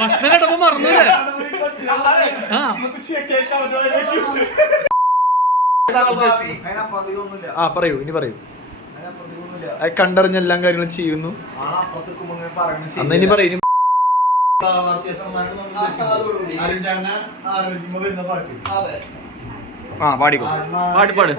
ഭക്ഷണം കേട്ടപ്പോ മറന്നില്ലേ? പറയൂ, ഇനി പറയൂ. കണ്ടറിഞ്ഞ എല്ലാ കാര്യങ്ങളും ചെയ്യുന്നു. അന്ന് ഇനി പറയും. പാടിക്കോ, പാട്.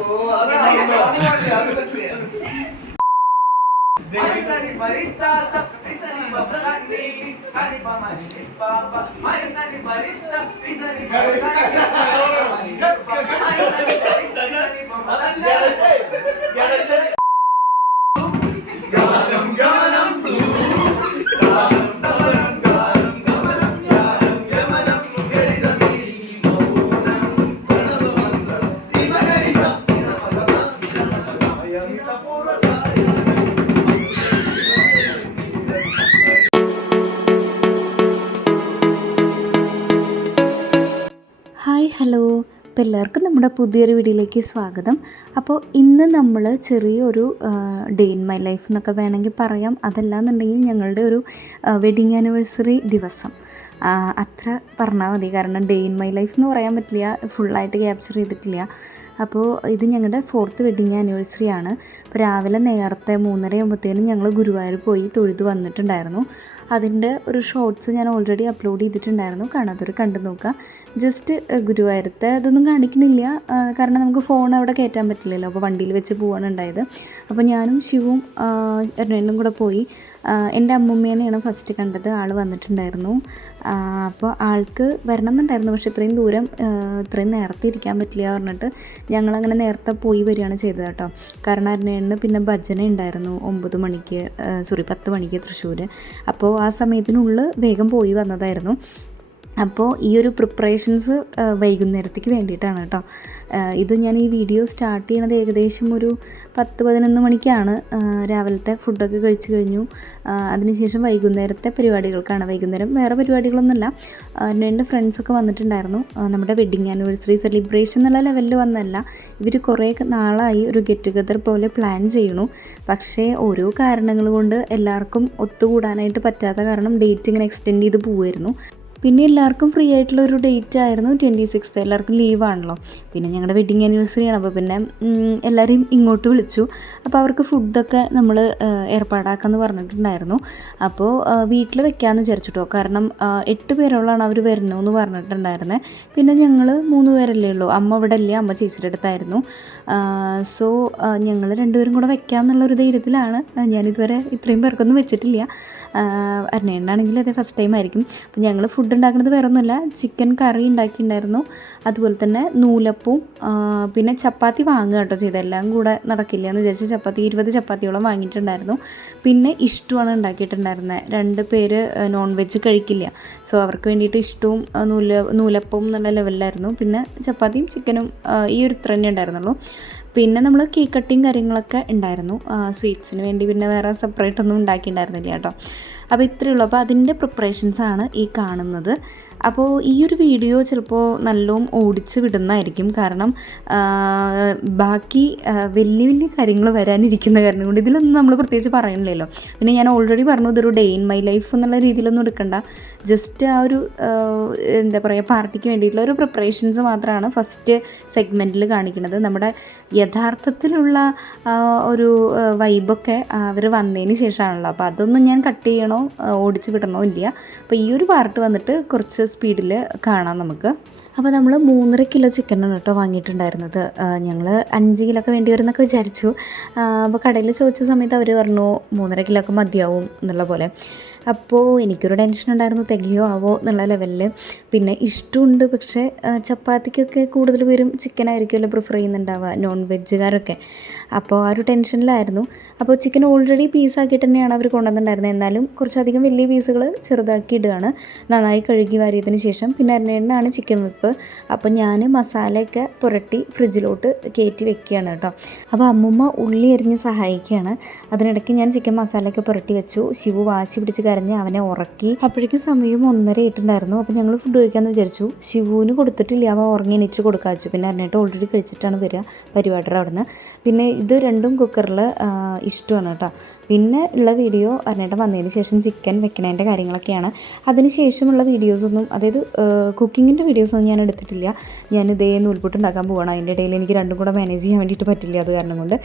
Hi, hello. അപ്പോൾ എല്ലാവർക്കും നമ്മുടെ പുതിയൊരു വീഡിയോയിലേക്ക് സ്വാഗതം. അപ്പോൾ ഇന്ന് നമ്മൾ ചെറിയൊരു ഡേ ഇൻ മൈ ലൈഫ് എന്നൊക്കെ വേണമെങ്കിൽ പറയാം. അതല്ലാന്നുണ്ടെങ്കിൽ ഞങ്ങളുടെ ഒരു വെഡിങ് ആനിവേഴ്സറി ദിവസം അത്ര പറഞ്ഞാൽ മതി. കാരണം ഡേ ഇൻ മൈ ലൈഫ് എന്ന് പറയാൻ പറ്റില്ല, ഫുള്ളായിട്ട് ക്യാപ്ചർ ചെയ്തിട്ടില്ല. അപ്പോൾ ഇത് ഞങ്ങളുടെ 4th വെഡിങ് ആനിവേഴ്സറി ആണ്. അപ്പോൾ രാവിലെ നേരത്തെ 3:30 ഞങ്ങൾ ഗുരുവായൂർ പോയി തൊഴുത് വന്നിട്ടുണ്ടായിരുന്നു. അതിൻ്റെ ഒരു ഷോർട്സ് ഞാൻ ഓൾറെഡി അപ്ലോഡ് ചെയ്തിട്ടുണ്ടായിരുന്നു. കാണാത്തവർ കണ്ടു നോക്കുക. ജസ്റ്റ് ഗുരുവായൂരത്തെ ഇതൊന്നും കാണിക്കുന്നില്ല, കാരണം നമുക്ക് ഫോൺ അവിടെ കയറ്റാൻ പറ്റില്ലല്ലോ. അപ്പോൾ വണ്ടിയിൽ വെച്ച് പോവാണ് ഉണ്ടായത്. അപ്പോൾ ഞാനും ശിവും രണ്ടും കൂടെ പോയി. എൻ്റെ അമ്മൂമ്മേനെയാണ് ഫസ്റ്റ് കണ്ടത്. ആൾ വന്നിട്ടുണ്ടായിരുന്നു. അപ്പോൾ ആൾക്ക് വരണം എന്നുണ്ടായിരുന്നു, പക്ഷേ ഇത്രയും നേരത്തെ ഇരിക്കാൻ പറ്റില്ല പറഞ്ഞിട്ട് ഞങ്ങളങ്ങനെ നേരത്തെ പോയി വരികയാണ് ചെയ്തത് കേട്ടോ. കാരണം അരുണേണ്ണന് പിന്നെ ഭജന ഉണ്ടായിരുന്നു 10 മണിക്ക് തൃശ്ശൂർ. അപ്പോൾ ആ സമയത്തിനുള്ളിൽ വേഗം പോയി വന്നതായിരുന്നു. അപ്പോൾ ഈ ഒരു പ്രിപ്പറേഷൻസ് വൈകുന്നേരത്തേക്ക് വേണ്ടിയിട്ടാണ് കേട്ടോ. ഇത് ഞാൻ ഈ വീഡിയോ സ്റ്റാർട്ട് ചെയ്യണത് ഏകദേശം ഒരു 10-11 മണിക്കാണ്. രാവിലത്തെ ഫുഡൊക്കെ കഴിച്ച് കഴിഞ്ഞു. അതിനുശേഷം വൈകുന്നേരത്തെ പരിപാടികൾക്കാണ്. വൈകുന്നേരം വേറെ പരിപാടികളൊന്നുമില്ല. എൻ്റെ ഫ്രണ്ട്സൊക്കെ വന്നിട്ടുണ്ടായിരുന്നു. നമ്മുടെ വെഡ്ഡിങ് ആനിവേഴ്സറി സെലിബ്രേഷൻ എന്നുള്ള ലെവലിൽ വന്നല്ല. ഇവർ കുറേ നാളായി ഒരു ഗെറ്റ് ടുഗദർ പോലെ പ്ലാൻ ചെയ്യണു. പക്ഷേ ഓരോ കാരണങ്ങൾ കൊണ്ട് എല്ലാവർക്കും ഒത്തുകൂടാനായിട്ട് പറ്റാത്ത കാരണം ഡേറ്റ് ഇങ്ങനെ എക്സ്റ്റെൻഡ് ചെയ്ത് പോവുമായിരുന്നു. പിന്നെ എല്ലാവർക്കും ഫ്രീ ആയിട്ടുള്ളൊരു ഡേറ്റ് ആയിരുന്നു 26th. എല്ലാവർക്കും ലീവാണല്ലോ. പിന്നെ ഞങ്ങളുടെ വെഡ്ഡിങ് ആനിവേഴ്സറിയാണ്. അപ്പോൾ പിന്നെ എല്ലാവരെയും ഇങ്ങോട്ട് വിളിച്ചു. അപ്പോൾ അവർക്ക് ഫുഡൊക്കെ നമ്മൾ ഏർപ്പാടാക്കാമെന്ന് പറഞ്ഞിട്ടുണ്ടായിരുന്നു. അപ്പോൾ വീട്ടിൽ വെക്കാമെന്ന് വിചാരിച്ചിട്ടോ. കാരണം 8 പേരോളാണ് അവർ വരുന്നതെന്ന് പറഞ്ഞിട്ടുണ്ടായിരുന്നത്. പിന്നെ ഞങ്ങൾ 3 പേരല്ലേ ഉള്ളൂ. അമ്മ ഇവിടെ ഇല്ല, അമ്മ ചേച്ചിയുടെ അടുത്തായിരുന്നു. സോ ഞങ്ങൾ 2 പേരും കൂടെ വെക്കാമെന്നുള്ളൊരു ധൈര്യത്തിലാണ്. ഞാനിതുവരെ ഇത്രയും പേർക്കൊന്നും വെച്ചിട്ടില്ല. അരുണേണ്ണാണെങ്കിൽ അതേ ഫസ്റ്റ് ടൈം ആയിരിക്കും. അപ്പോൾ ഞങ്ങൾ ഫുഡ് ഉണ്ടാക്കുന്നത് വേറെ ഒന്നുമില്ല, ചിക്കൻ കറി ഉണ്ടാക്കിയിട്ടുണ്ടായിരുന്നു. അതുപോലെ തന്നെ നൂലപ്പവും പിന്നെ ചപ്പാത്തി വാങ്ങുക കേട്ടോ ചെയ്തത്. എല്ലാം കൂടെ നടക്കില്ല എന്ന് വിചാരിച്ച് 20 ചപ്പാത്തിയോളം വാങ്ങിയിട്ടുണ്ടായിരുന്നു. പിന്നെ ഇഷ്ടമാണ് ഉണ്ടാക്കിയിട്ടുണ്ടായിരുന്നത്. 2 പേര് നോൺ വെജ് കഴിക്കില്ല. സോ അവർക്ക് വേണ്ടിയിട്ട് ഇഷ്ടവും നൂലപ്പവും എന്നുള്ള ലെവലിലായിരുന്നു. പിന്നെ ചപ്പാത്തിയും ചിക്കനും ഈ ഒരു ഇത്ര തന്നെ ഉണ്ടായിരുന്നുള്ളൂ. പിന്നെ നമ്മൾ കേക്ക് കട്ടിങ് കാര്യങ്ങളൊക്കെ ഉണ്ടായിരുന്നു. സ്വീറ്റ്സിന് വേണ്ടി പിന്നെ വേറെ സെപ്പറേറ്റ് ഒന്നും ഉണ്ടാക്കിയിട്ടുണ്ടായിരുന്നില്ല കേട്ടോ. അപ്പോൾ ഇത്രയേ ഉള്ളൂ. അപ്പോൾ അതിൻ്റെ പ്രിപ്പറേഷൻസാണ് ഈ കാണുന്നത്. അപ്പോൾ ഈ ഒരു വീഡിയോ ചിലപ്പോൾ നല്ലോണം ഓടിച്ച് വിടുന്നതായിരിക്കും. കാരണം ബാക്കി വലിയ കാര്യങ്ങൾ വരാനിരിക്കുന്ന കാരണം കൊണ്ട് ഇതിലൊന്നും നമ്മൾ പ്രത്യേകിച്ച് പറയണില്ലല്ലോ. പിന്നെ ഞാൻ ഓൾറെഡി പറഞ്ഞു ഇതൊരു ഡേ ഇൻ മൈ ലൈഫ് എന്നുള്ള രീതിയിലൊന്നും എടുക്കണ്ട. ജസ്റ്റ് ആ ഒരു എന്താ പറയുക, പാർട്ടിക്ക് വേണ്ടിയിട്ടുള്ള ഒരു പ്രിപ്പറേഷൻസ് മാത്രമാണ് ഫസ്റ്റ് സെഗ്മെൻറ്റിൽ കാണിക്കുന്നത്. നമ്മുടെ യഥാർത്ഥത്തിലുള്ള ഒരു വൈബൊക്കെ അവർ വന്നതിന് ശേഷമാണല്ലോ. അപ്പോൾ അതൊന്നും ഞാൻ കട്ട് ചെയ്യണോ ഓടിച്ച് വിടണോ ഇല്ല. അപ്പോൾ ഈ ഒരു പാർട്ട് വന്നിട്ട് കുറച്ച് സ്പീഡിൽ കാണാം നമുക്ക്. അപ്പോൾ നമ്മൾ 3.5 കിലോ ചിക്കനാണ് കേട്ടോ വാങ്ങിയിട്ടുണ്ടായിരുന്നത്. ഞങ്ങൾ 5 കിലോ ഒക്കെ വേണ്ടി വരുന്നൊക്കെ വിചാരിച്ചു. അപ്പോൾ കടയിൽ ചോദിച്ച സമയത്ത് അവർ പറഞ്ഞു 3.5 കിലോ ഒക്കെ മതിയാവും എന്നുള്ള പോലെ. അപ്പോൾ എനിക്കൊരു ടെൻഷൻ ഉണ്ടായിരുന്നു, തികയോ ആവോ എന്നുള്ള ലെവലിൽ. പിന്നെ ഇഷ്ടമുണ്ട്, പക്ഷേ ചപ്പാത്തിക്കൊക്കെ കൂടുതൽ പേരും ചിക്കനായിരിക്കുമല്ലോ പ്രിഫർ ചെയ്യുന്നുണ്ടാവുക, നോൺ വെജുകാരൊക്കെ. അപ്പോൾ ആ ഒരു ടെൻഷനിലായിരുന്നു. അപ്പോൾ ചിക്കൻ ഓൾറെഡി പീസാക്കിയിട്ട് തന്നെയാണ് അവർ കൊണ്ടുവന്നിട്ടുണ്ടായിരുന്നത്. എന്നാലും കുറച്ചധികം വലിയ പീസുകൾ ചെറുതാക്കി ഇടുകയാണ്. നന്നായി കഴുകി വാരിയതിന് ശേഷം പിന്നെ അരുണേണ്ണനാണ് ചിക്കൻ വെപ്പ് സ്റ്റെപ്പ്. അപ്പോൾ ഞാൻ മസാലയൊക്കെ പുരട്ടി ഫ്രിഡ്ജിലോട്ട് കയറ്റി വെക്കുകയാണ് കേട്ടോ. അപ്പോൾ അമ്മൂമ്മ ഉള്ളി എരിഞ്ഞ് സഹായിക്കുകയാണ്. അതിനിടയ്ക്ക് ഞാൻ ചിക്കൻ മസാലയൊക്കെ പുരട്ടി വെച്ചു. ശിവു വാശി പിടിച്ച് കരഞ്ഞ് അവനെ ഉറക്കി. അപ്പോഴേക്കും സമയം 1:30 ആയിട്ടുണ്ടായിരുന്നു. അപ്പോൾ ഞങ്ങൾ ഫുഡ് കഴിക്കാമെന്ന് വിചാരിച്ചു. ശിവുവിന് കൊടുത്തിട്ടില്ല, അവൻ ഉറങ്ങി എണീറ്റ് കൊടുക്കാൻ വെച്ചു. പിന്നെ അന്നേട്ട് ഓൾറെഡി കഴിച്ചിട്ടാണ് വരിക പരിപാടിയുടെ അവിടെ നിന്ന്. പിന്നെ ഇത് രണ്ടും കുക്കറിൽ ഇഷ്ടമാണ് കേട്ടോ. പിന്നെ ഉള്ള വീഡിയോ അന്നേട്ടം വന്നതിന് ശേഷം ചിക്കൻ വെക്കണതിൻ്റെ കാര്യങ്ങളൊക്കെയാണ്. അതിന് ശേഷമുള്ള വീഡിയോസൊന്നും, അതായത് കുക്കിങ്ങിൻ്റെ വീഡിയോസൊന്നും ഞാൻ എടുത്തിട്ടില്ല. ഞാനിതേ നൂൽപുട്ട് ഉണ്ടാക്കാൻ പോവാണ്. അതിൻ്റെ ഇടയിൽ എനിക്ക് രണ്ടും കൂടെ മാനേജ് ചെയ്യാൻ വേണ്ടിയിട്ട് പറ്റില്ല, അത് കാരണം കൊണ്ട്.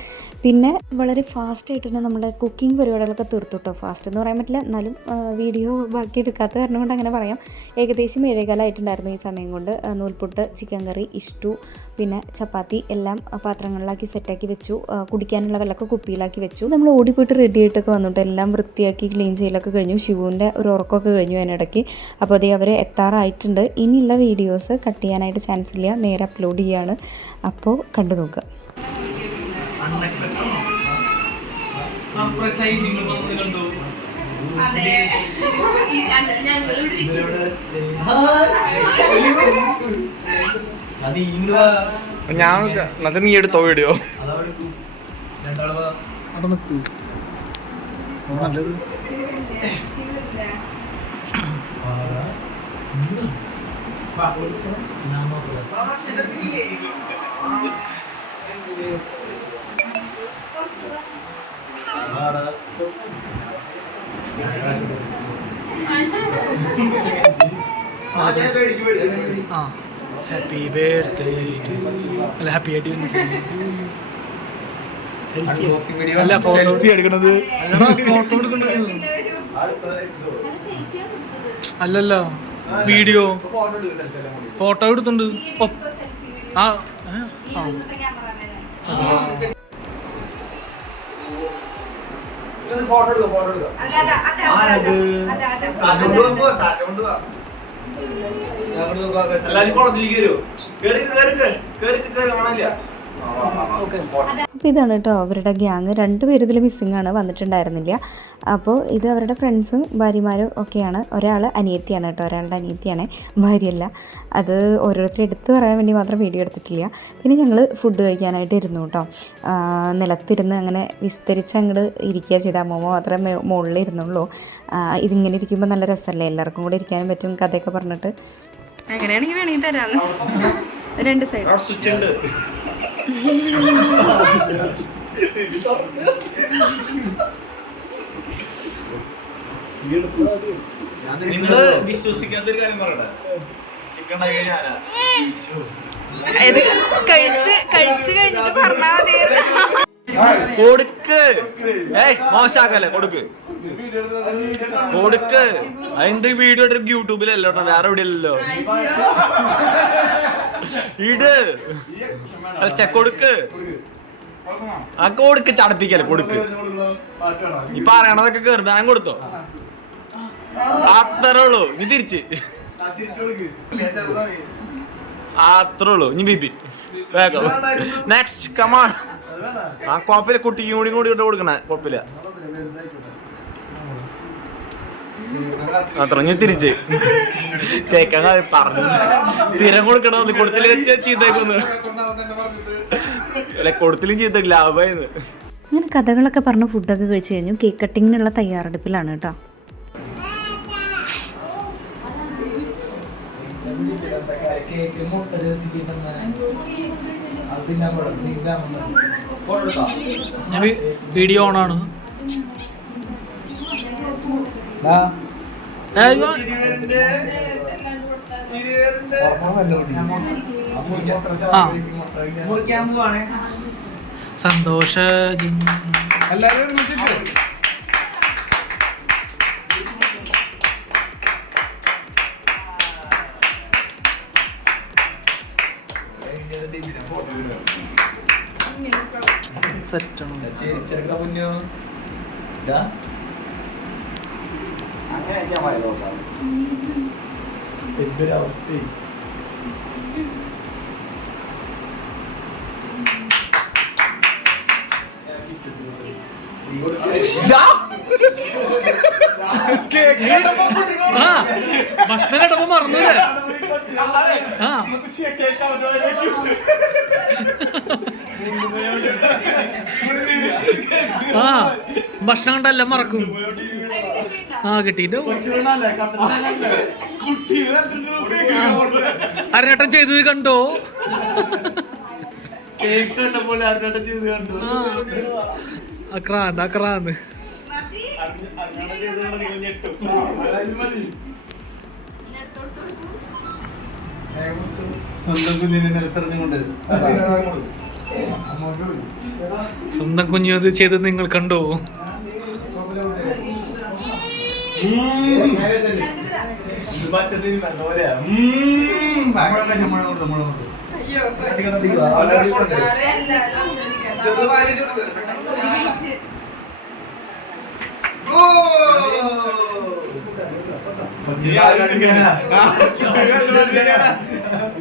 പിന്നെ വളരെ ഫാസ്റ്റായിട്ട് തന്നെ നമ്മുടെ കുക്കിംഗ് പരിപാടികളൊക്കെ തീർത്തു കേട്ടോ. ഫാസ്റ്റ് എന്ന് പറയാൻ പറ്റില്ല, എന്നാലും വീഡിയോ ബാക്കി എടുക്കാത്ത കാരണം കൊണ്ട് അങ്ങനെ പറയാം. ഏകദേശം 7:15 ആയിട്ടുണ്ടായിരുന്നു ഈ സമയം കൊണ്ട്. നൂൽപുട്ട്, ചിക്കൻ കറി, ഇഷ്ടു, പിന്നെ ചപ്പാത്തി എല്ലാം പാത്രങ്ങളിലാക്കി സെറ്റാക്കി വെച്ചു. കുടിക്കാനുള്ള വെള്ളമൊക്കെ കുപ്പിയിലാക്കി വെച്ചു. നമ്മൾ ഓടിപ്പോയിട്ട് റെഡി ആയിട്ടൊക്കെ വന്നിട്ട് എല്ലാം വൃത്തിയാക്കി ക്ലീൻ ചെയ്യലൊക്കെ കഴിഞ്ഞു. ശിവുവിൻ്റെ ഒരു ഉറക്കമൊക്കെ കഴിഞ്ഞു അതിനിടയ്ക്ക്. അപ്പോൾ അതേ അവർ എത്താറായിട്ടുണ്ട്. ഇനിയുള്ള വീഡിയോസ് കട്ട് ചെയ്യാനായിട്ട് ചാൻസ് ഇല്ല, നേരെ അപ്ലോഡ് ചെയ്യാണ്. അപ്പോൾ കണ്ടു നോക്കുക. ഞാൻ നീ എടുത്തോ വീഡിയോ നല്ലത്. ഹാപ്പി ബർത്ത്ഡേ അല്ല ഹാപ്പി അല്ല സെൽഫി എടുക്കുന്നത് ഫോട്ടോ എടുക്കുന്നത് അല്ലല്ല വീഡിയോ ഫോട്ടോ എടുത്തുണ്ട്. ആ അപ്പോൾ ഇതാണ് കേട്ടോ അവരുടെ ഗ്യാങ്. 2 പേര് ഇതിൽ മിസ്സിംഗ് ആണ്, വന്നിട്ടുണ്ടായിരുന്നില്ല. അപ്പോൾ ഇത് അവരുടെ ഫ്രണ്ട്സും ഭാര്യമാരും ഒക്കെയാണ്. ഒരാൾ അനിയത്തിയാണ് കേട്ടോ, ഒരാളുടെ അനിയത്തിയാണ്, ഭാര്യയല്ല. അത് ഓരോരുത്തരും എടുത്ത് പറയാൻ വേണ്ടി മാത്രം വീഡിയോ എടുത്തിട്ടില്ല. പിന്നെ ഞങ്ങൾ ഫുഡ് കഴിക്കാനായിട്ട് ഇരുന്നു കേട്ടോ. നിലത്തിരുന്ന് അങ്ങനെ വിസ്തരിച്ച് അങ്ങോട്ട് ഇരിക്കുക ചെയ്ത. അമ്മൂമ്മ മാത്രമേ മുകളിൽ ഇരുന്നുള്ളൂ. ഇതിങ്ങനെ ഇരിക്കുമ്പോൾ നല്ല രസമല്ലേ, എല്ലാവർക്കും കൂടെ ഇരിക്കാനും പറ്റും, കഥയൊക്കെ പറഞ്ഞിട്ട്. അങ്ങനെയാണെങ്കിൽ വേണമെങ്കിൽ തരാമെന്ന്. 2 സൈഡ് നിങ്ങള് വിശ്വസിക്കാത്തൊരു കാര്യം പറയട്ടെ, ചിക്കൻ ഞാനാ കഴിച്ച് കഴിഞ്ഞിട്ട് പറഞ്ഞാൽ മതിയായിരുന്നു. കൊടുക്ക്. മോശാക്കല്ലേ, കൊടുക്ക് കൊടുക്ക്. അതിന്റെ വീഡിയോ യൂട്യൂബിലല്ലോ, വേറെ എവിടെയല്ലോ. ഇട് കൊടുക്ക്. ആ കൊടുക്ക്, ചടപ്പിക്കല്ലേ, കൊടുക്ക്. ഈ പറയണതൊക്കെ കേറി ഞാൻ കൊടുത്തോ, അത്രേ ഉള്ളൂ. നീ തിരിച്ച് അത്രേ ഉള്ളൂ. നീ ബിബി വേഗം നെക്സ്റ്റ് കമാൺ. ആ കുഴപ്പമില്ല, കുട്ടിക്കും കൂടി ഇട്ട് കൊടുക്കണേ, കുഴപ്പമില്ല. അത്ര നീ തിരിച്ച് കേക്കാൻ പറഞ്ഞു. സ്ഥിരം കൊടുക്കണം, കൊടുത്തില്ല ചീത്തേക്കൊന്ന് അല്ലെ, കൊടുത്തിലും ചീത്ത ലാഭമായിരുന്നു. അങ്ങനെ കഥകളൊക്കെ പറഞ്ഞ് ഫുഡൊക്കെ കഴിച്ച് കഴിഞ്ഞു. കേക്ക് കട്ടിങ്ങിനുള്ള തയ്യാറെടുപ്പിലാണ് കേട്ടോ. വീഡിയോ ഓണാണ്. സന്തോഷ എന്തൊരവസ്ഥ. ഭക്ഷണം കേട്ടപ്പോ മറന്നു. ആ ആ ഭക്ഷണം കണ്ടെല്ലാം മറക്കും. ആ കിട്ടിയിട്ട് അരനേട്ടൻ ചെയ്തത് കണ്ടോ? അക്രാന്ന് സ്വന്തം കുഞ്ഞിനെ നിലത്തെറിഞ്ഞുകൊണ്ട് സ്വന്തം കുഞ്ഞു അത് ചെയ്തത് നിങ്ങൾ കണ്ടോ? മറ്റേ സിനിമ പോലെയാ.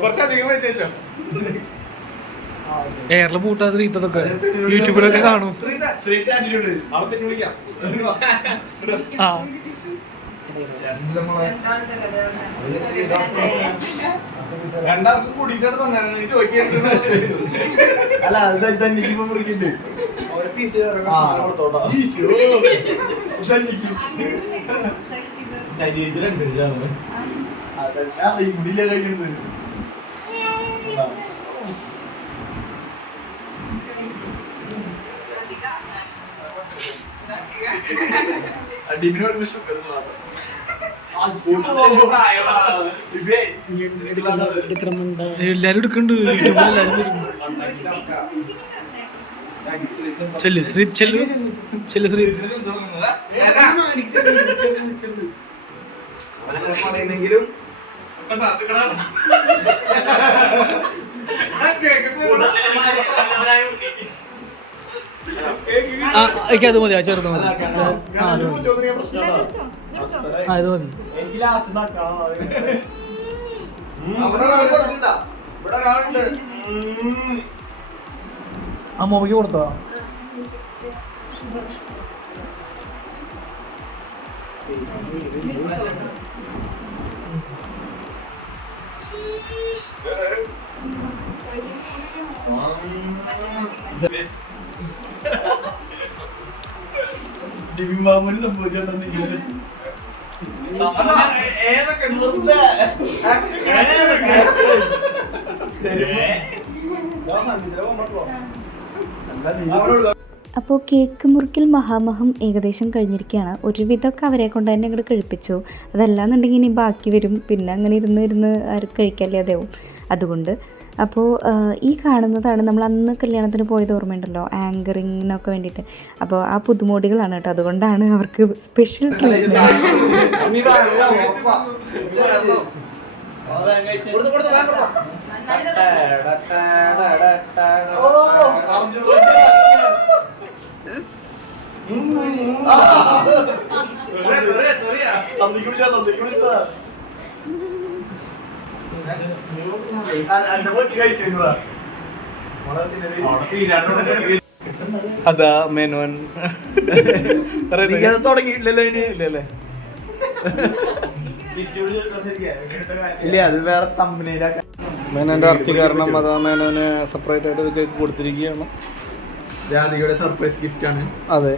കുറച്ചധികം പറ്റിയല്ലോ. എയറിൽ പൂട്ടാ ശ്രീത്തൊക്കെ യൂട്യൂബിലൊക്കെ കാണും. ആ രണ്ടാൾക്കും കൂടിയിട്ടാണ് തന്നെ അല്ല അത് തന്നെ മുറിക്കുന്നുണ്ട് ശരീരത്തിനനുസരിച്ചാണ് അതെല്ലാം ഇടിയില കഴിയുന്നത്. അടിമിനോട് എല്ലാരും എടുക്കണ്ട് യൂട്യൂബിൽ എല്ലാരും. ചെല്ല് ശ്രീ ചെല്ലു ചെല്ല് ശ്രീ. പറയുന്നെങ്കിലും അത് മതി, ആ ചെറുത് മതി. ആ ഇത് മതി. ആ മൊബൈൽ കൊടുത്തോ? ഡിബിമാമന് സംഭവിച്ചോണ്ടെന്ന് ഏതൊക്കെ അപ്പോൾ കേക്ക് മുറിക്കൽ മഹാമഹം ഏകദേശം കഴിഞ്ഞിരിക്കുകയാണ്. ഒരുവിധമൊക്കെ അവരെ കൊണ്ട് തന്നെ അങ്ങോട്ട് കഴിപ്പിച്ചു. അതല്ലാന്നുണ്ടെങ്കിൽ ഇനി ബാക്കി വരും, പിന്നെ അങ്ങനെ ഇരുന്ന് ആരും കഴിക്കാല്ലേ അതാവും. അതുകൊണ്ട് അപ്പോൾ ഈ കാണുന്നതാണ് നമ്മൾ അന്ന് കല്യാണത്തിന് പോയത്, ഓർമ്മയുണ്ടല്ലോ, ആങ്കറിങ്ങിനൊക്കെ വേണ്ടിയിട്ട്. അപ്പോൾ ആ പുതുമോടികളാണ് കേട്ടോ, അതുകൊണ്ടാണ് അവർക്ക് സ്പെഷ്യൽ ട്രീറ്റ്മെൻറ്റ്. അതാ മെനോൻ തുടങ്ങിയില്ലല്ലോ ഇനി. ഇല്ലല്ലേ? ഇല്ല, അത് വേറെ തമ്പനയിലാക്കാൻ. മേനോന്റെ അർത്ഥി കാരണം അതാ മേനോന് സെപ്പറേറ്റ് ആയിട്ട് ഒരു കേക്ക് കൊടുത്തിരിക്കുകയാണ്. രാധികയുടെ സർപ്രൈസ് ഗിഫ്റ്റ് ആണ്. അതെ,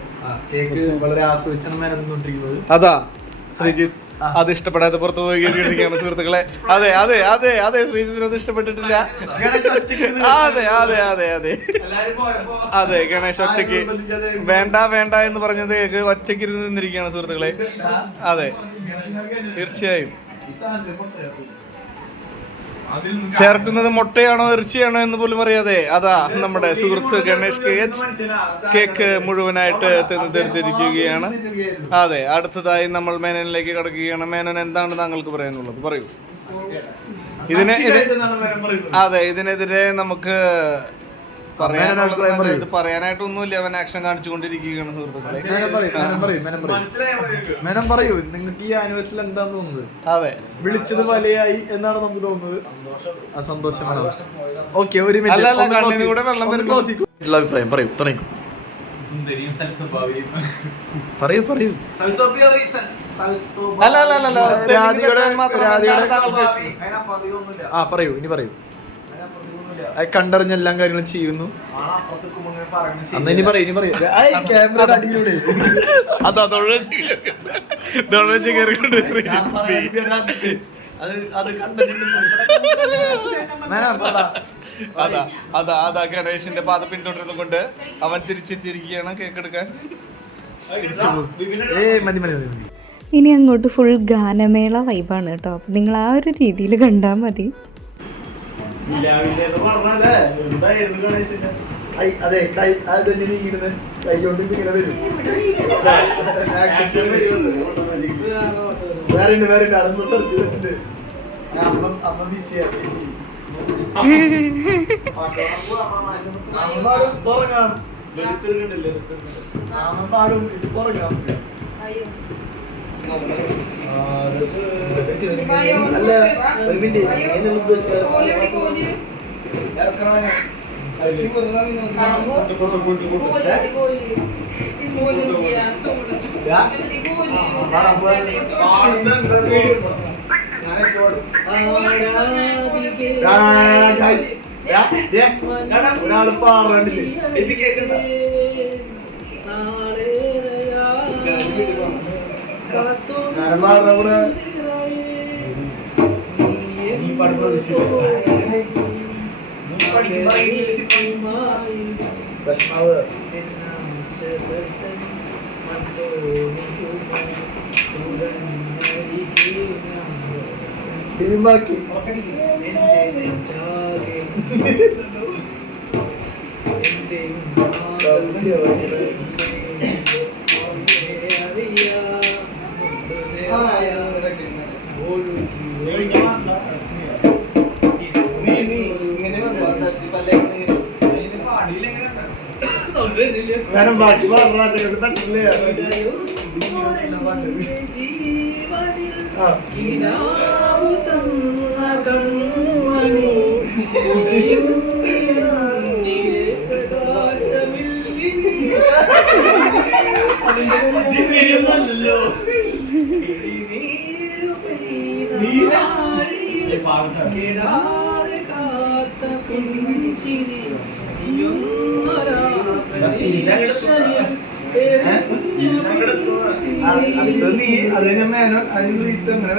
കേക്ക് വളരെ ആസ്വദിച്ചാണ് മേനോണ്ടിരിക്കുന്നത്. അതാ ശ്രീജിത്ത് അത് ഇഷ്ടപ്പെടാതെ പുറത്തു പോയി കേട്ടിരിക്കുകയാണ് സുഹൃത്തുക്കളെ. അതെ അതെ അതെ അതെ ശ്രീജിത്തിനത് ഇഷ്ടപ്പെട്ടിട്ടില്ല. അതെ അതെ അതെ അതെ അതെ ഗണേഷ് ഒറ്റയ്ക്ക് വേണ്ട വേണ്ട എന്ന് പറഞ്ഞത് കേക്ക് ഒറ്റയ്ക്ക് ഇരുന്ന് നിന്നിരിക്കുകയാണ് സുഹൃത്തുക്കളെ. അതെ, തീർച്ചയായും. ചേർക്കുന്നത് മുട്ടയാണോ ഇറച്ചിയാണോ എന്ന് പോലും അറിയാതെ അതാ നമ്മുടെ സുഹൃത്ത് ഗണേഷ് കേക്ക് മുഴുവനായിട്ട് തീർത്തിരിക്കുകയാണ്. അതെ, അടുത്തതായി നമ്മൾ മേനനിലേക്ക് കടക്കുകയാണ്. മേനൻ, എന്താണ് താങ്കൾക്ക് പറയാനുള്ളത്? പറയൂ. ഇതിനെതിരെ നമുക്ക് പറയാനായിട്ടൊന്നുമില്ല. അവൻ ആക്ഷൻ കാണിച്ചുകൊണ്ടിരിക്കുകയാണ് സുഹൃത്തുക്കളെ. മേനം പറയൂ, നിങ്ങൾക്ക് ഈ ആനിവേഴ്സറി എന്താന്ന് തോന്നുന്നത്? അതെ, വിളിച്ചത് വലയായി എന്നാണ് നമുക്ക് തോന്നുന്നത്. സന്തോഷമാണ്. ഓക്കെ, ഒരു മിനിറ്റ്. അഭിപ്രായം പറയൂ, തുടങ്ങിക്കും. പറയൂ പറയൂ. അല്ല അല്ല അല്ല രാധികയുടെ താങ്കൾക്ക് ആ പറയൂ, ഇനി പറയൂ. കണ്ടറിഞ്ഞ എല്ലാ കാര്യങ്ങളും ചെയ്യുന്നു. അന്ന് ഇനി പറയൂ, ഇനി പറയൂ. ക്യാമറയുടെ അടിയിലൂടെ അതാ അതാ ഗണേഷിന്റെ പാത പിന്തുടർന്നുകൊണ്ട് അവൻ തിരിച്ചെത്തിയിരിക്കുകയാണ് കേക്കെടുക്കാൻ. മതി മതി മതി. ഇനി അങ്ങോട്ട് ഫുൾ ഗാനമേള വൈബാണ് കേട്ടോ. അപ്പം നിങ്ങൾ ആ ഒരു രീതിയിൽ കണ്ടാൽ മതി. അതെ, കൈ അതെങ്ങനെ ഇങ്ങനെ കൈ കൊണ്ട് ഇങ്ങനെ വരും. വേറെ അതൊന്നും സെർച്ച് ചെയ്തിട്ടുണ്ട്. അമ്മ ബിസിയാണ്. പുറങ്ങാം പാടും പുറങ്ങാം. അല്ല ഒരു മിനിറ്റ്, അതിനുള്ള ഉദ്ദേശം ഒരാള് പാടില്ലേ ബാക്കി വേണം ബാക്കി പറ്റില്ലേ. അതിനെ മേനോ അതിന് ഇങ്ങനെ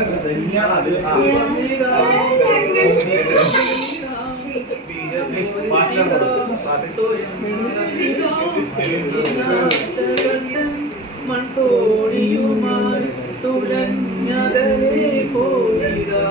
മൺതോണിയുമായി തുഴഞ്ഞകലെ പോയിടാ.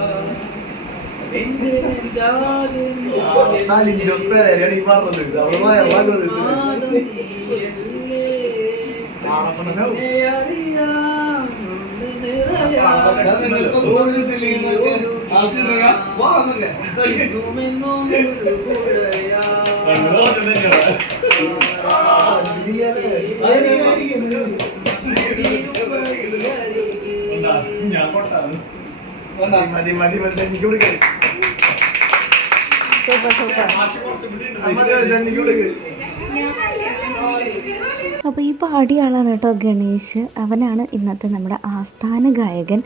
അപ്പോൾ ഈ പാടിയ ആളാണ് കേട്ടോ ഗണേഷ്. അവനാണ് ഇന്നത്തെ നമ്മുടെ ആസ്ഥാന ഗായകൻ.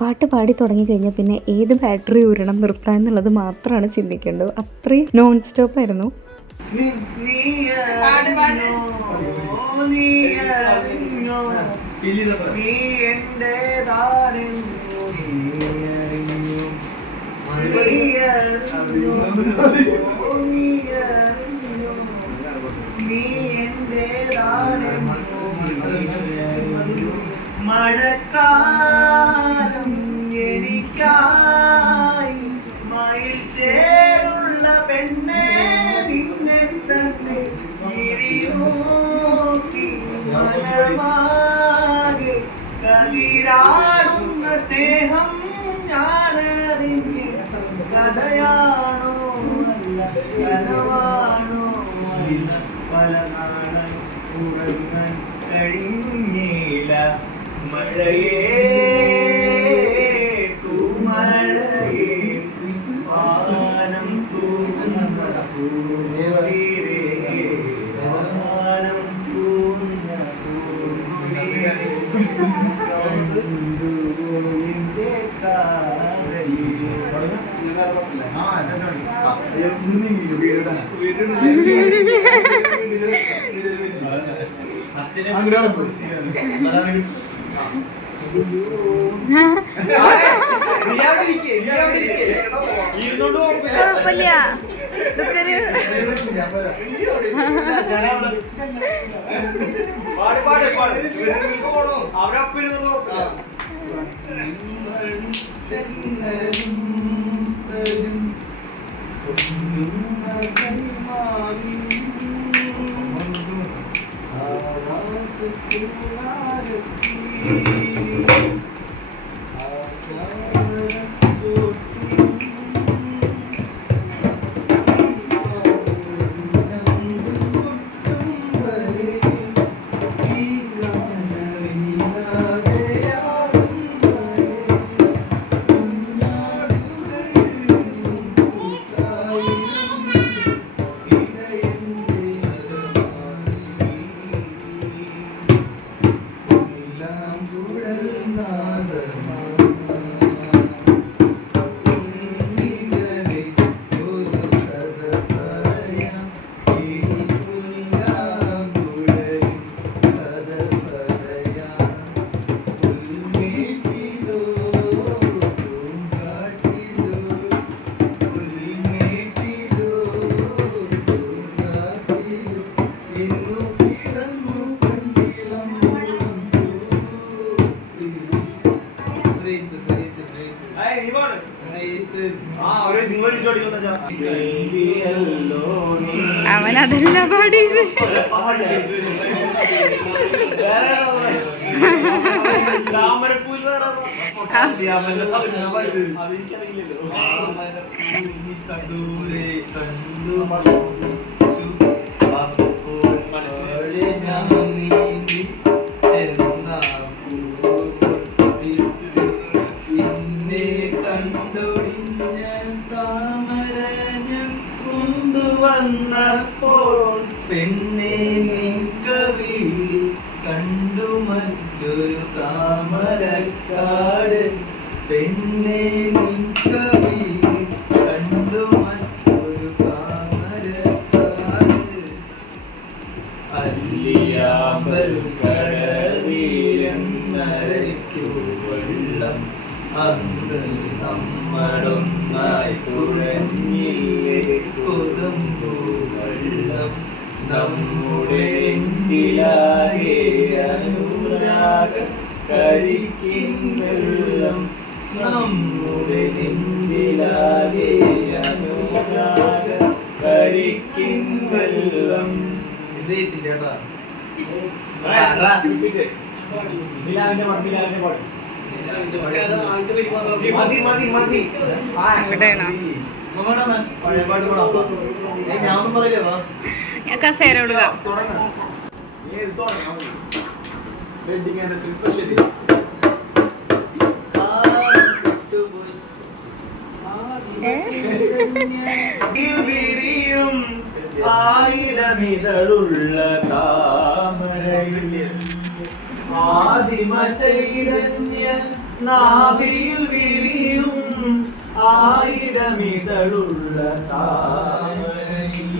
പാട്ട് പാടി തുടങ്ങിക്കഴിഞ്ഞാൽ പിന്നെ ഏത് ബാറ്ററി ഊരണം നിർത്താൻ എന്നുള്ളത് മാത്രമാണ് ചിന്തിക്കേണ്ടത്. അത്രയും നോൺ സ്റ്റോപ്പ് ആയിരുന്നു. മഴക്കാലം എനിക്കായി മയിൽ ചേരുള്ള പെണ്ണെ നിന്നെ തന്നെ ഇരിയോക്കി മനമാകെ കതിരാടുന്ന സ്നേഹം ഞാനറിഞ്ഞ് കഥയാണോ അല്ല കനവാണോ അല്ല പല നാളായി ഉറങ്ങാൻ കഴിഞ്ഞില്ല മഴയേ തൂമഴയേ വാനം തൂങ്ങുന്ന സൂര്യരേ വാനം തൂങ്ങുന്ന കുഴപ്പമില്ല ഇതൊക്കെ അവനതല്ല പാടിയത്. വന്നപ്പോൾ പെണ്ണെ നിൻകവി കണ്ടു മറ്റൊരു താമരക്കാട് പെണ്ണെ നിൻകവി കണ്ടു മറ്റൊരു താമരക്കാട് അല്ലിയാമ്പൽ കടവീരൻ നരയ്ക്കു വെള്ളം അന്ന് നമ്മളൊന്നായി തുഴഞ്ഞില്ലേ കൊതുമ്പു വെള്ളം നമ്മുടെ നെഞ്ചിലാകെ അനുരാഗ കരിക്കിൻ വെള്ളം നമ്മുടെ നെഞ്ചിലാകെ അനുരാഗ കരിക്കിൻ വെള്ളം. ഞാൻ കസേര കൊടുക്കാം. ആയിരമിതളുള്ള താമരയിൽ ആദിമ ചൈതന്യ നാഭിയിൽ വിരിയും ആയിരമിതളുള്ള താമരയിൽ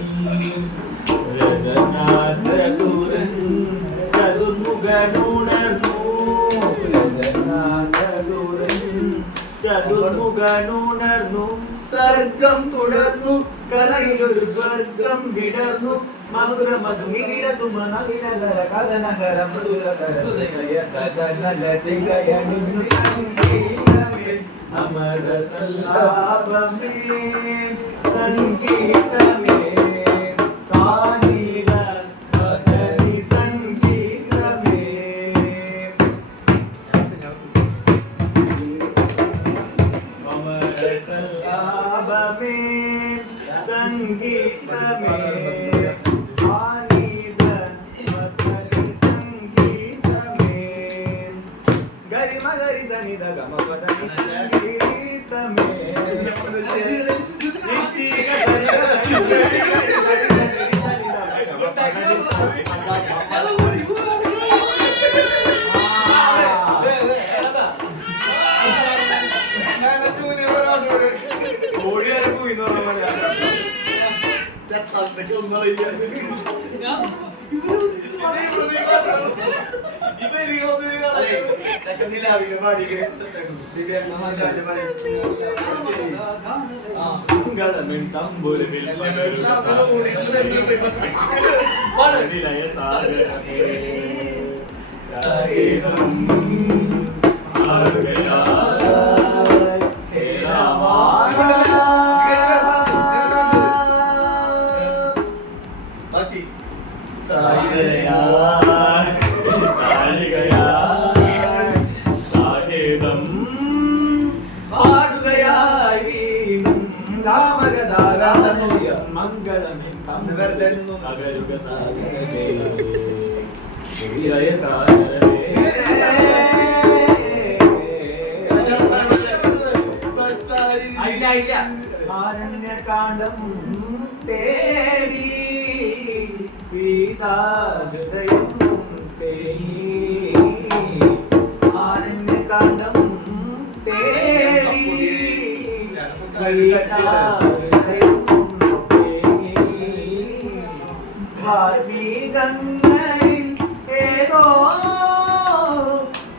രചനാ ചതുരൻ ചതുർമുഖനുണർന്നു രചനാ ചതുരൻ ചതുർമുഖനുണർന്നു സർഗം തുടർന്നു കലയിലൊരു സ്വർഗം വിടർന്നു മധുര മധുര സുമനവില കഥനകര മധുരകര സദനലതികയണിഞ്ഞു സംഗീതമേ അമര സല്ലാപമേ സംഗീതമേ കാലില ഭഗതി സംഗീതമേ അമര സല്ലാപമേ സംഗീതമേ ആരണ്യകാണ്ഡം തേടി സീതാ ഹൃദയം തേടി ആരണ്യകാണ്ഡം തേടി സീതാ ഹൃദയം തേടി വാൽമീകങ്ങളിൽ ഏതോ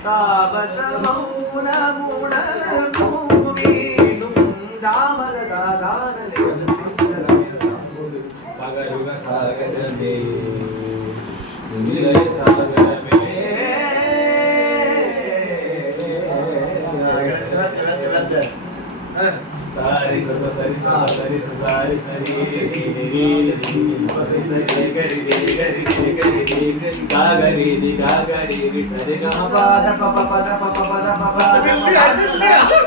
താപസമൗനമുണർന്നു വീണും പകരുക സാഗരമേ സാഗരമേ സാരി സരി സരി സാരി സരി ഗരി ഗരി ഗരി ഗാഗരി ഗാഗരി സരി ഗ പദ പപ പദ പപ പദ പപ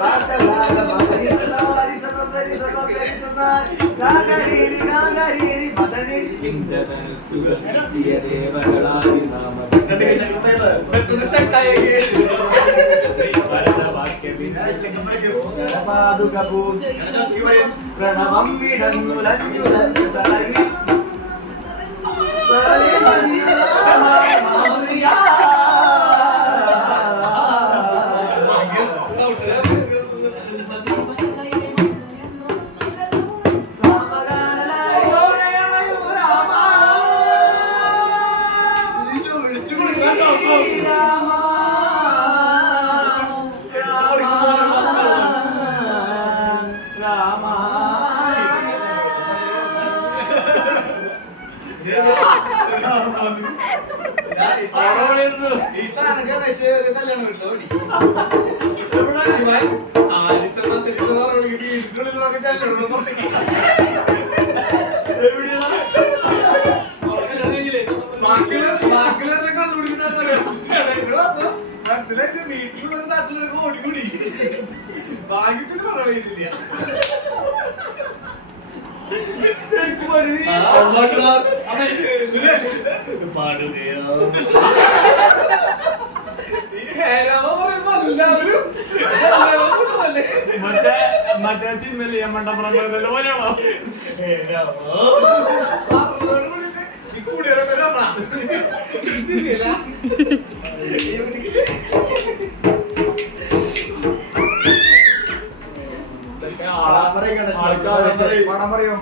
സാസലാ മദരി സവാരി സസരി സസരി സസാരി ഗാഗരി ഗാഗരി മദനി ഇന്ദ്രധനു സുഗതിയ ദേവകളാദി നാമ പെട്ടെന്ന് സെറ്റായി പാതുക പൂജ പ്രണവം വിടന്നുലഞ്ഞുലഞ്ഞു സലവി വീട്ടിൽ വന്ന് നാട്ടിലൊക്കെ ഓടിക്കൂടി ഭാഗ്യത്തിന് പറവില്ല മറ്റേ സിനിമയില് മണ്ടപ്പുറം പോലെയാണോ പണം പറയോ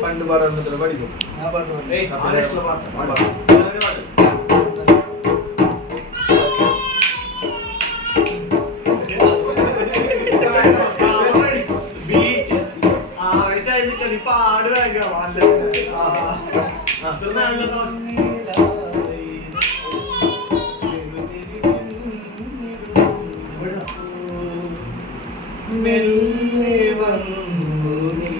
പണ്ട് പാടാൻ പഠിക്കും പാട് ഭയങ്കര മെല്ലെ വന്നു നീ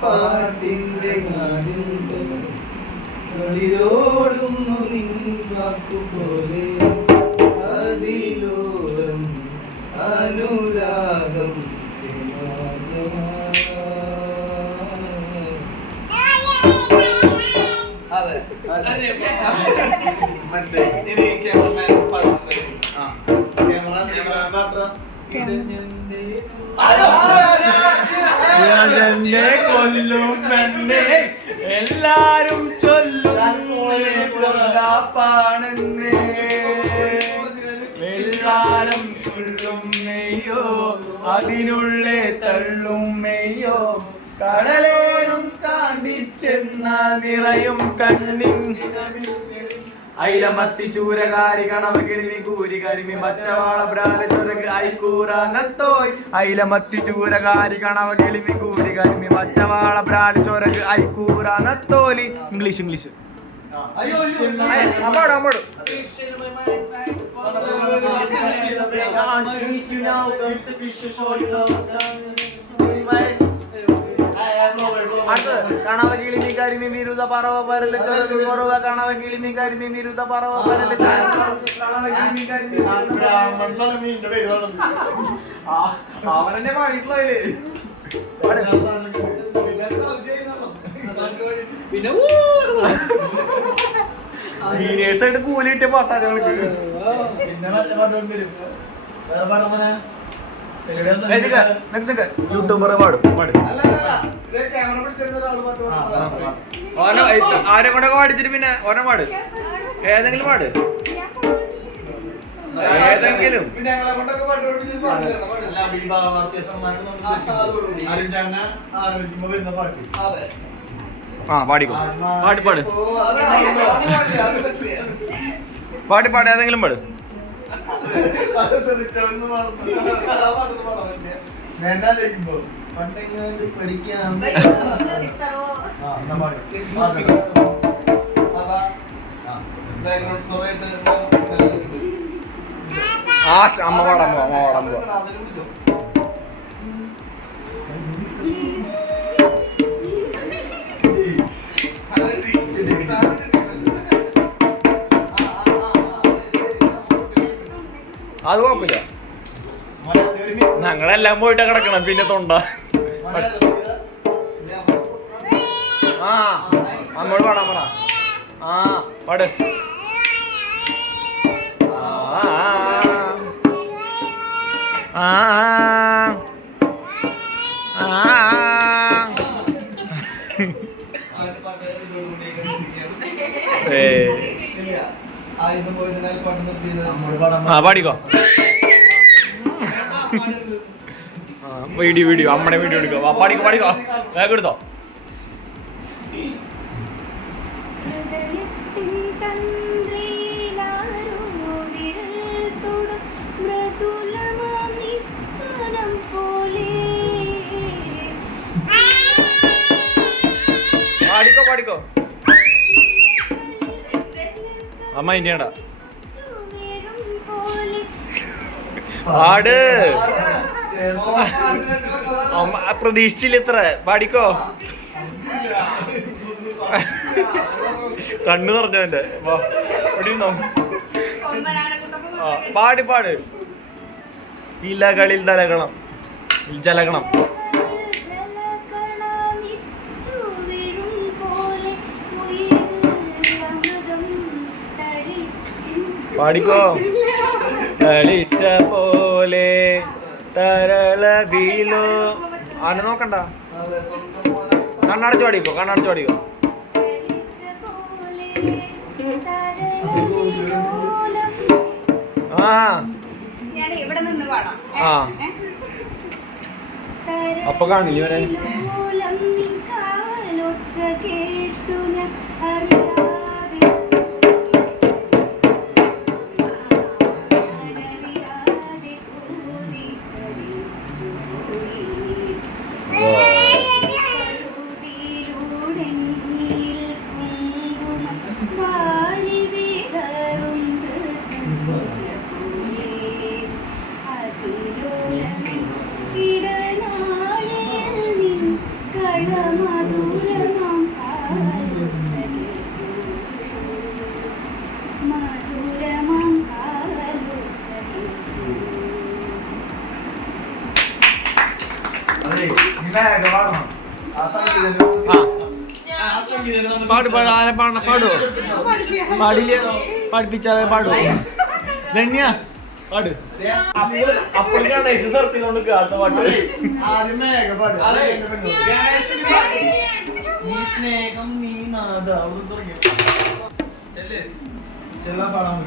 പാട്ടിന്റെ കളിലോടുന്നു നിൻവാക്കുപോലെ അതിലോരം അനുരാഗം അതെ മറ്റേ ഇനി ക്യാമറമാൻ പാടുന്നത് കൊല്ലും പെണ്ണെ എല്ലാരും ചൊല്ലുപ്പാണെന്ന് വെള്ളാരം തുള്ളും നെയ്യോ അതിനുള്ളേ തള്ളും മെയ്യോ കടലേടും കാണ്ടിച്ചെന്ന നിറയും കണ്ണിൻ അയിലമത്തി ചൂരകാരി കണവ കിളിമി കൂരി കരിമി മറ്റവാള ബ്രാലച്ചൊരക് ഐക്കൂറാനത്തോയ് അയിലമത്തി ചൂരകാരി കണവ കിളിമി കൂരി കരിമി മറ്റവാള ബ്രാലച്ചൊരക് ഐക്കൂറാനത്തോലി ഇംഗ്ലീഷ് അമ്പാടും കണവ കിളിമി കരിമി വിരുദ്ധ പറവ പരല് ചൊരക് കുറവ കണവ കിളിമി കരിമി വിരുദ്ധ പറവ പരല് അവരെന്നെ പാടിയിട്ടുള്ളതില് പിന്നെ സീനിയേഴ്സ് ആയിട്ട് കൂലി കിട്ടിയ പാട്ടാ ഞങ്ങൾക്ക് യൂട്യൂബർ പാടും ആരെ കൊണ്ടൊക്കെ പാടിച്ചിട്ട് പിന്നെ ഓരോ പാട് ഏതെങ്കിലും പാട് ഏതെങ്കിലും പാടിക്കോ പാടി ഏതെങ്കിലും പാട് അമ്മ പാടാൻ അത് കുഴപ്പമില്ല ഞങ്ങളെല്ലാം പോയിട്ട് കിടക്കണം പിന്നെ തൊണ്ട അമ്മോട് പാടാൻ പറ പാട് പാടിക്കോ വീഡിയോ അമ്മടെ വീഡിയോ എടുക്കോ പാടിക്കോ വേഗം എടുത്തോ പാടിക്കോ അമ്മ ഇനിയാടാ പാട് പ്രതീക്ഷിച്ചില്ല ഇത്ര പാടിക്കോ കണ്ണു പറഞ്ഞവന്റെ പാട് ഇലകളിൽ ജലകണം പാടിക്കോ കളിച്ച പോലെ തരള വീലോ ആന നോക്കണ്ട കണ്ണടച്ച് പാടിക്കോ അപ്പൊ കാണില്ലേ ഇടനാഴിൽ നിൻ കളമാ പാടില്ല പഠിപ്പിച്ചാലേ പാടും ധന്യ പാട് അപ്പോഴാണ് സെർച്ച് ചെയ്തോണ്ട് കേട്ടോ പാട്ട് നീ സ്നേഹം നീ നാദ അവിടെ തുടങ്ങി ചെല്ലാ പാടാൻ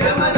ഗമനം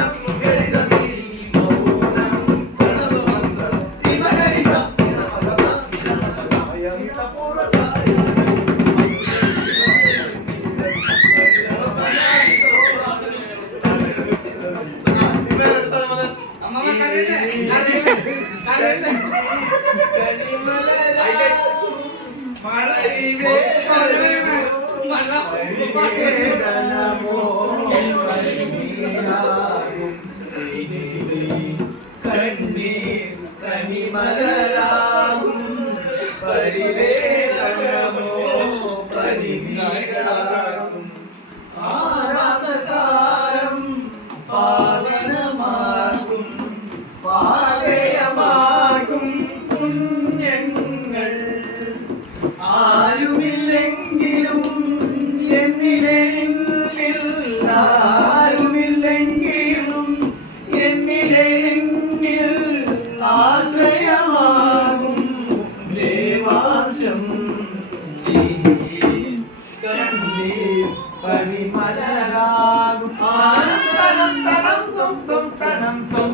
അലകാകും തനം തനം തും തും തനം തും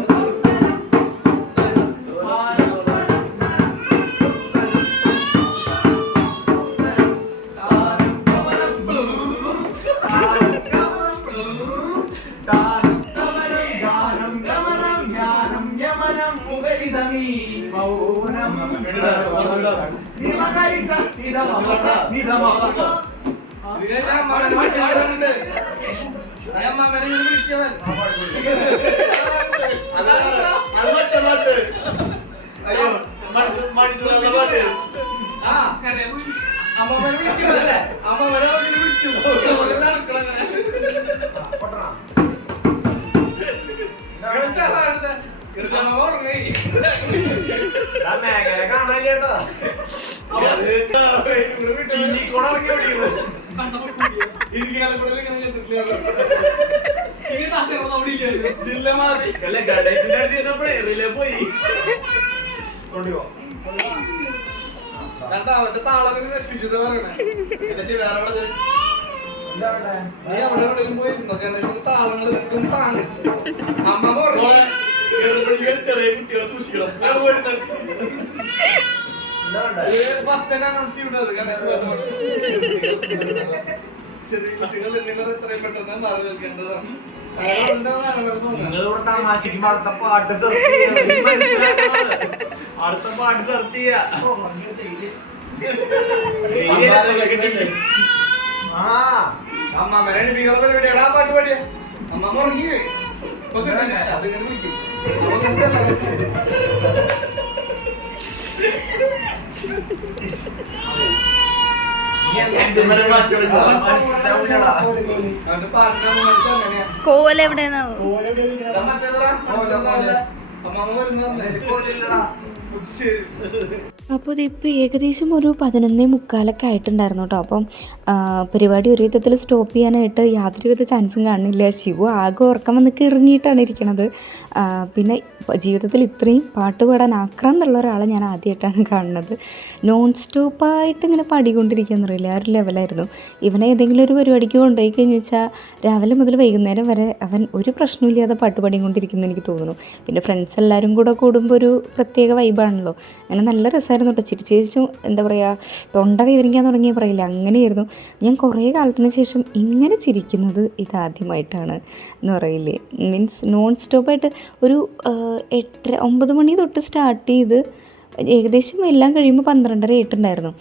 രണ്ടാമത്തെ താളൊക്കെ നശിപ്പിച്ചത് പറയണേ നീ അവിടെ എവിടെയും പോയിരുന്നോ ഗണേശന്റെ താളങ്ങൾ നിൽക്കും താങ്ങ് അമ്മ ചെറിയ കുട്ടികളെ സൂക്ഷിക്കണം ഫസ്റ്റ് തന്നെ അനൗൺസ് ചെയ്യുന്നത് ഗണേശ ചെറിയ കുട്ടികൾ എന്നിവർ എത്രയും പെട്ടെന്ന് മാറി നിൽക്കേണ്ടതാണ്. നിങ്ങളിവിടെ തമാശിക്കുമ്പോ അടുത്ത പാട്ട് സെർച്ച് ചെയ്യാ അമ്മ എടാ പാട്ട് പാടിയ അമ്മ ഉറങ്ങി അതിങ്ങനെ വിളിക്കും കോല എവിടെയാണോ? അപ്പോൾ ഇതിപ്പോൾ ഏകദേശം ഒരു 11:45 ആയിട്ടുണ്ടായിരുന്നു കേട്ടോ. അപ്പം പരിപാടി ഒരു വിധത്തിൽ സ്റ്റോപ്പ് ചെയ്യാനായിട്ട് യാതൊരുവിധ ചാൻസും കാണുന്നില്ല. ശിവു ആകെ ഉറക്കം വന്നൊക്കെ ഇറങ്ങിയിട്ടാണ് ഇരിക്കണത്. പിന്നെ ജീവിതത്തിൽ ഇത്രയും പാട്ട് പാടാൻ ആക്രാന്തുള്ള ഒരാളെ ഞാൻ ആദ്യമായിട്ടാണ് കാണുന്നത്. നോൺ സ്റ്റോപ്പായിട്ട് ഇങ്ങനെ പാടിക്കൊണ്ടിരിക്കുകയെന്ന് അറിയില്ല, ആ ഒരു ലെവലായിരുന്നു. ഇവനെ ഏതെങ്കിലും ഒരു പരിപാടിക്ക് കൊണ്ടുപോയി കഴിഞ്ഞ് വെച്ചാൽ രാവിലെ മുതൽ വൈകുന്നേരം വരെ അവൻ ഒരു പ്രശ്നമില്ലാതെ പാട്ട് പാടിക്കൊണ്ടിരിക്കുന്നു എനിക്ക് തോന്നുന്നു. പിന്നെ ഫ്രണ്ട്സ് എല്ലാവരും കൂടെ കൂടുമ്പോൾ ഒരു പ്രത്യേക വൈബാണല്ലോ. അങ്ങനെ നല്ല രസമായിരുന്നു കേട്ടോ. ചിരിച്ചു എന്താ പറയുക, തൊണ്ട വേദനിക്കാൻ തുടങ്ങിയ പറയില്ല, അങ്ങനെയായിരുന്നു. ഞാൻ കുറേ കാലത്തിന് ശേഷം ഇങ്ങനെ ചിരിക്കുന്നത് ഇതാദ്യമായിട്ടാണ് എന്ന് പറയില്ലേ. മീൻസ് നോൺ സ്റ്റോപ്പായിട്ട് ഒരു 8-9 മണി തൊട്ട് സ്റ്റാർട്ട് ചെയ്ത് ഏകദേശം എല്ലാം കഴിയുമ്പോൾ 12:30 ആയിട്ടുണ്ടായിരുന്നു.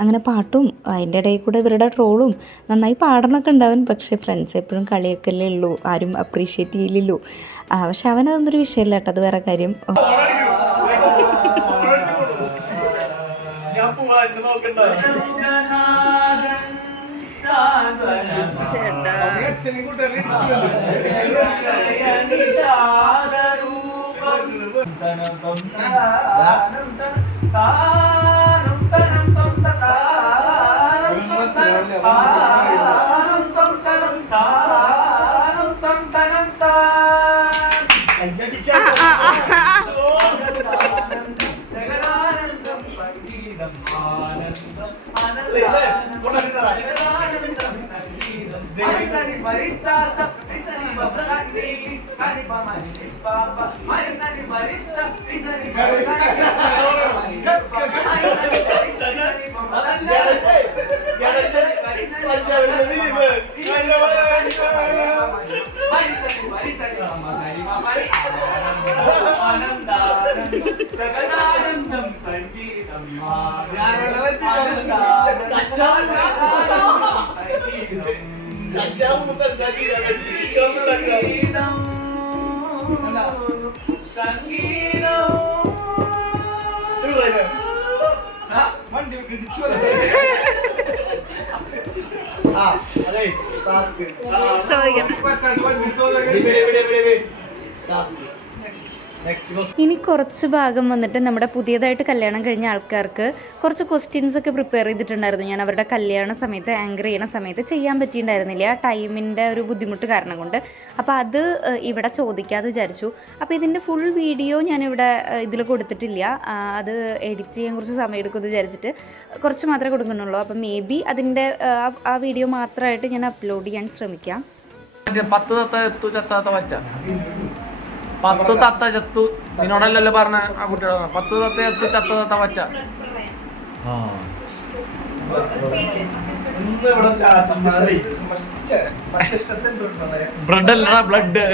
അങ്ങനെ പാട്ടും അതിൻ്റെ ഇടയിൽ കൂടെ ഇവരുടെ ട്രോളും നന്നായി പാടണമൊക്കെ ഉണ്ടാവും. പക്ഷേ ഫ്രണ്ട്സ് എപ്പോഴും കളിയൊക്കെയല്ലേ ഉള്ളൂ, ആരും അപ്രീഷിയേറ്റ് ചെയ്യില്ലല്ലോ. പക്ഷെ അവനതൊന്നൊരു വിഷയമല്ല കേട്ടോ, അത് വേറെ കാര്യം. ഇനി കുറച്ച് ഭാഗം വന്നിട്ട് നമ്മുടെ പുതിയതായിട്ട് കല്യാണം കഴിഞ്ഞ ആൾക്കാർക്ക് കുറച്ച് ക്വസ്റ്റ്യൻസ് ഒക്കെ പ്രിപ്പയർ ചെയ്തിട്ടുണ്ടായിരുന്നു. ഞാൻ അവരുടെ കല്യാണ സമയത്ത് ആങ്കർ ചെയ്യണ സമയത്ത് ചെയ്യാൻ പറ്റിയിട്ടുണ്ടായിരുന്നില്ല, ആ ടൈമിൻ്റെ ഒരു ബുദ്ധിമുട്ട് കാരണം കൊണ്ട്. അപ്പോൾ അത് ഇവിടെ ചോദിക്കാതെ വിചാരിച്ചു. അപ്പോൾ ഇതിൻ്റെ ഫുൾ വീഡിയോ ഞാനിവിടെ ഇതിൽ കൊടുത്തിട്ടില്ല, അത് എഡിറ്റ് ചെയ്യാൻ കുറച്ച് സമയം എടുക്കുമെന്ന് വിചാരിച്ചിട്ട് കുറച്ച് മാത്രമേ കൊടുക്കുന്നുള്ളൂ. അപ്പോൾ മേ ബി അതിൻ്റെ ആ വീഡിയോ മാത്രമായിട്ട് ഞാൻ അപ്ലോഡ് ചെയ്യാൻ ശ്രമിക്കാം. 10 തത്ത എത്തു ചത്താത്ത വച്ച 10 തത്ത ചത്തു നിന്നോടല്ലല്ലോ പറഞ്ഞ ആ കുട്ടിയോട് 10 തത്ത എത്തു ചത്ത തത്ത വച്ച ബ്ലഡ് അല്ലടാ ബ്ലഡ്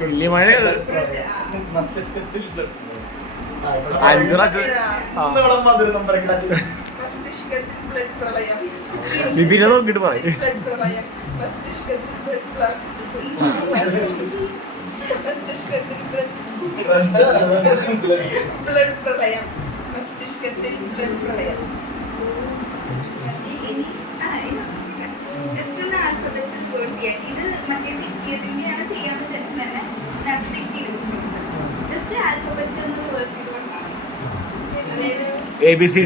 വലിയ മഴ ബിബിനെ നോക്കിട്ട് പറയും ഇത് മറ്റേ തെറ്റിയതിന്റെയാണ് ചെയ്യാന്ന് വിചാരിച്ചു തന്നെ തെറ്റിയത് ജസ്റ്റ് ആൽഫബറ്റ് എന്ന് വേഴ്സ് ചെയ്ത് വന്നാൽ ABC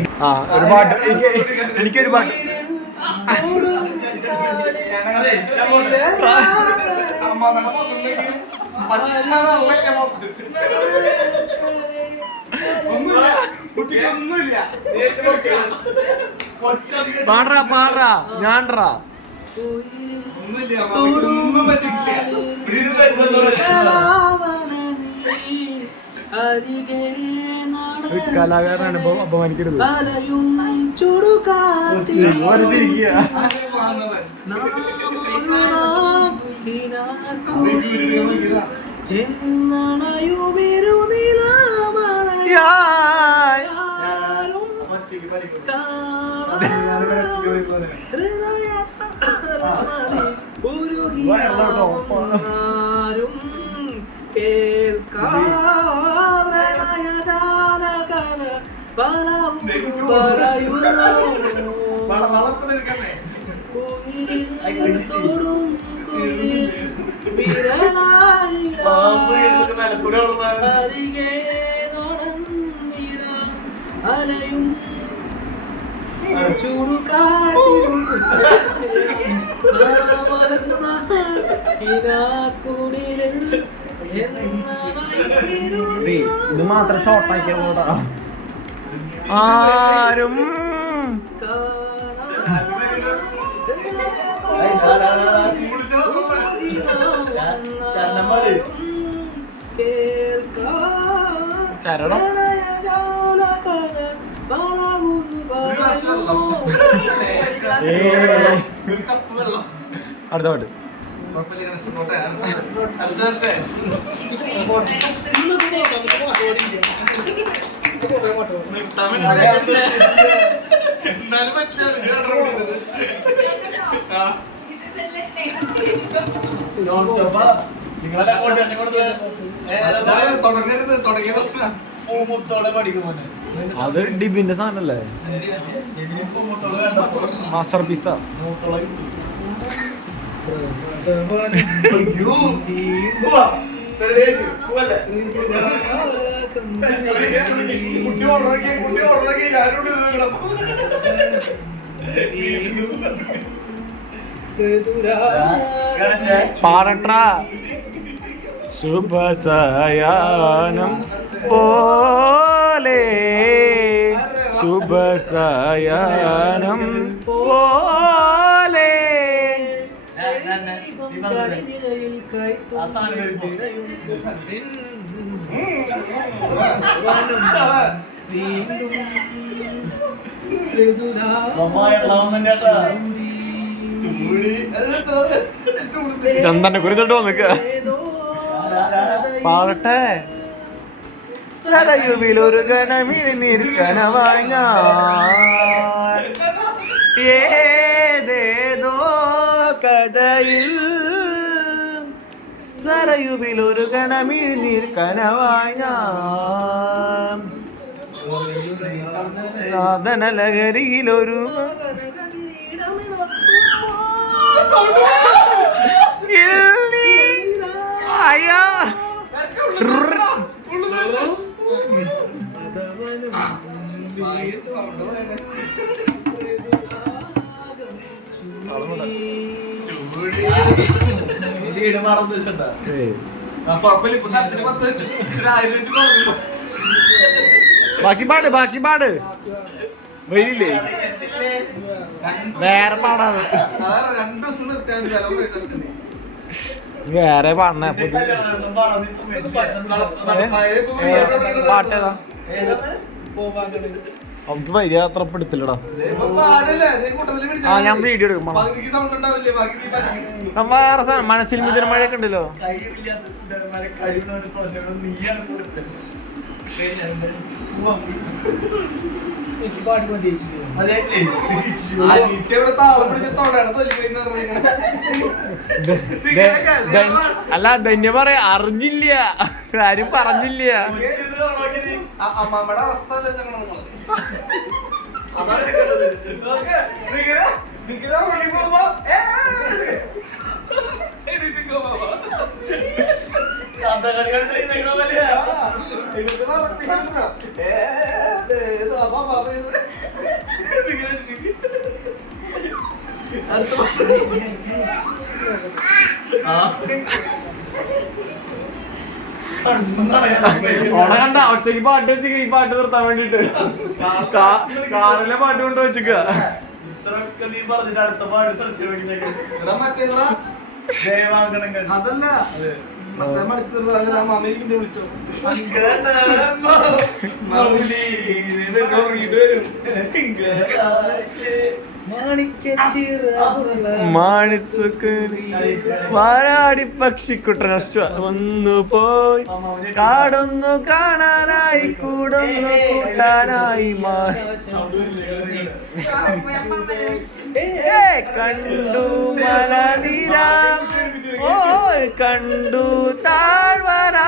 ഒരു പാട്ട് എനിക്കൊരു പാട്ട് പാടാ പാടാ ഞാൻറാ കലാകാരനാണ് ഇപ്പൊ അപമാനിക്കരുത് ഇത് മാത്രം ഷോർട്ടാക്കിയ കൂടാ ആരും ചരണം അടുത്ത പാട്ട് അത് ഡിബിന്റെ സാധനല്ലേ മാസ്റ്റർ പീസാ പാടട്ടാ ശുഭസായാനം പോലെ ശുഭസായാനം പോലെ ചന്ദന്റെ കുരുത്തോട്ട് വന്നിക്ക പാടട്ടെ സരയുവിലൊരു ഗണമിഴി നിൽക്കനവായി ഞാൻ ഏതേതോ കഥയിൽ സരയുവിലൊരു ഗണമിഴി നിൽക്കനവായി ഞാൻ സാധന ലഹരിയിലൊരു അയ്യാ ബാക്കി പാട് വരില്ലേ വേറെ പാടാണ് വേറെ പാടണ പാട്ടേതാ നമുക്ക് വരിക അത്ര പെടുത്തില്ലടാ ആ ഞാൻ വീഡിയോ എടുക്കും വേറെ സാധനം മനസ്സിൽ മിഥുന മഴയൊക്കെ ഉണ്ടല്ലോ അല്ല ധന്യ പറയാ അറിഞ്ഞില്ല ആരും പറഞ്ഞില്ല അമ്മമ്മയുടെ അവസ്ഥ കണ്ട ഒറ്റയ്ക്ക് പാട്ട് വെച്ചിട്ട് ഈ പാട്ട് നിർത്താൻ വേണ്ടിട്ട് കാറിലെ പാട്ട് കൊണ്ട് വെച്ചിക്ക അതല്ല വിളിച്ചോ വാരാടി പക്ഷിക്കുട്ടൻ വന്നു പോയി കാടൊന്നു കാണാനായി കൂടൊന്നു കൂട്ടാനായി കണ്ടു മലനിര കണ്ടു താഴ്വര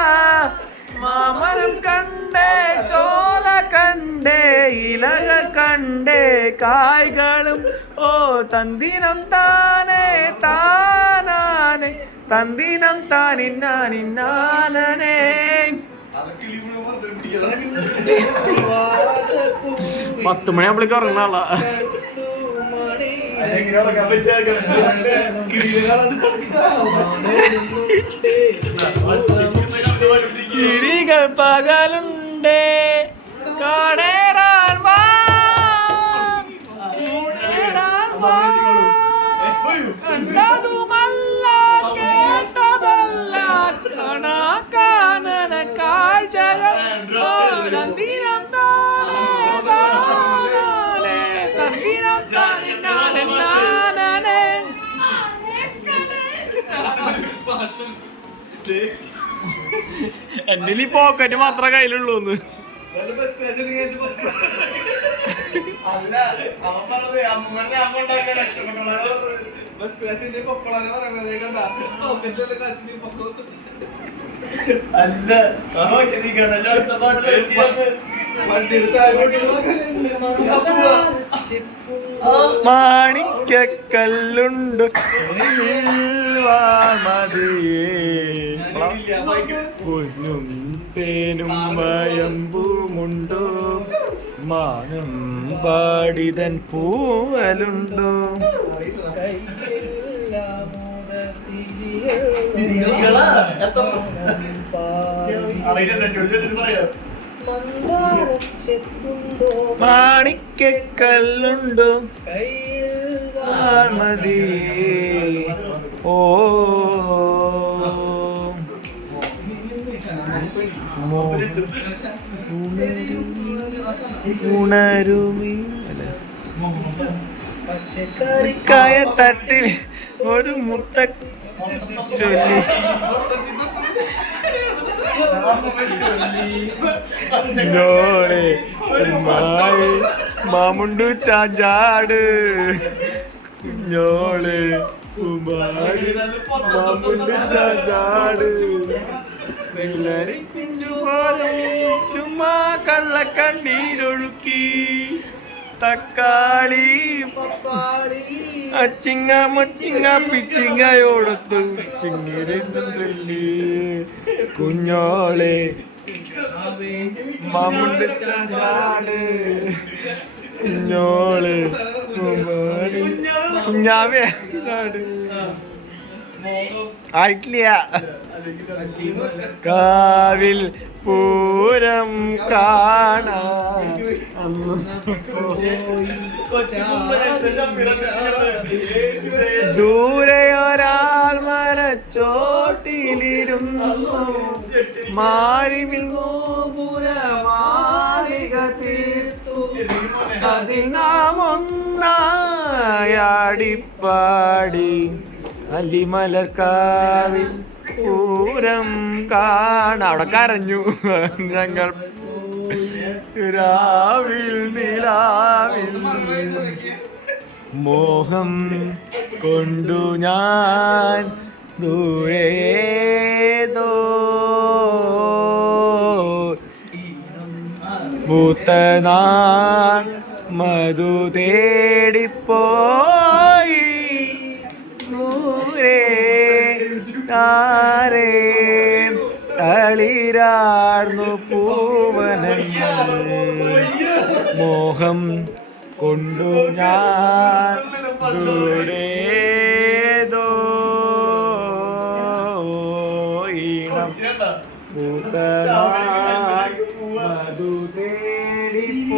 മാമരം കണ്ടേ ചോല കണ്ടേ ഇലക കണ്ടേ കായ്കളും ഓ തന്തിനം താനേ താനാനെ തന്തിനം താനിന്നാനിന്നാനേ 10 മണിയാകുമ്പോഴേക്ക് ഉറങ്ങുന്ന ആളാ കിളികൾ പകലുണ്ടേ കാണേറാൻ വാ കണ്ടതുമല്ല കേട്ടതല്ല കാണാ കാനന കാഴ്ചകൾ തന്തിനം താനേ താനാനേ തന്തിനം താനിന്നാനേ എന്റെ ഈ പോക്കറ്റ് മാത്രമേ കയ്യിലുള്ളൂ മാണിക്കല്ലുണ്ട് പൊന്നും തേനും മയമ്പുമുണ്ടോ മാനം പാടിതൻ പൂവലുണ്ടോ മാണിക്കല്ലുണ്ടോ മതി ഓ ഉണരുമീ പച്ചക്കറിക്കായ തട്ടിൽ ഒരു മുത്ത ചൊല്ലി നോളെ മാമുണ്ടു ചാഞ്ചാട് കുഞ്ഞോളെ മാമുണ്ടു ചാഞ്ചാട് ചുമ്മാ കള്ളക്കണ്ണീരൊഴുക്കി തക്കാളി അച്ചിങ്ങ മച്ചിങ്ങ പിച്ചിങ്ങയോടൊത്തു ചിങ്ങിരുന്നല്ലേ കുഞ്ഞോളെ മാമുണ്ട് ചാടാട് കുഞ്ഞോളെ കുഞ്ഞാവേ ചാട് ആയിട്ടില്ല കാവിൽ പൂരം കാണാൻ ദൂരെ ഒരാൾ മരച്ചോട്ടിലിരുന്നു മാറിവിൽ ഗോപുരമാലിക തീർത്തു അതിൽ നാം ഒന്നായാടിപ്പാടി അല്ലിമലർക്കാവിൽ പൂരം കാണാൻ അവിടെ കരഞ്ഞു ഞങ്ങൾ രാവിൽ നിലാവിൽ മോഹം കൊണ്ടു ഞാൻ ദൂരേതോ പൂത്തനാൾ മധു തേടിപ്പോയി ദൂരെ താരേ തളിരാർന്നു പൂവനങ്ങൾ മോഹം കൊണ്ടു ഞാൻ ദൂരേതോ ഈണം പൂത്തനാൾ മധു തേടിപ്പോയി